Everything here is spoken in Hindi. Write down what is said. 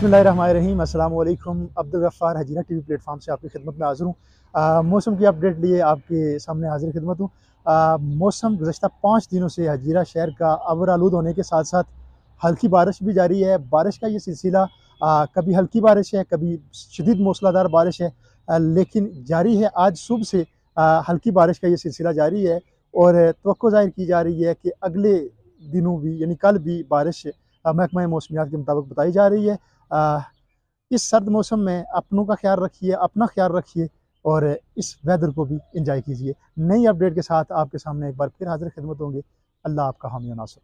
बिस्मिल्लाहिर्रहमानिर्रहीम। अस्सलाम वालेकुम। अब्दुल गफ्फार हजीरा टीवी प्लेटफॉर्म से आपकी खिदमत में हाज़िर हूँ। मौसम की अपडेट लिए आपके सामने हाजिर खिदमत हूँ। मौसम गुज़श्ता 5 दिनों से हजीरा शहर का अबर आलूद होने के साथ साथ हल्की बारिश भी जारी है। बारिश का ये सिलसिला कभी हल्की बारिश है, कभी शदीद मूसलाधार बारिश है, लेकिन जारी है। आज सुबह से हल्की बारिश का ये सिलसिला जारी है और तवक्को ज़ाहिर की जा रही है कि अगले दिनों भी यानी कल भी बारिश महकमा मौसमियात के मुताबिक बताई जा रही है। अ, इस सर्द मौसम में अपनों का ख्याल रखिए, अपना ख्याल रखिए और इस वेदर को भी एंजॉय कीजिए। नई अपडेट के साथ आपके सामने एक बार फिर हाजिर खिदमत होंगे। अल्लाह आपका हामी व नासर।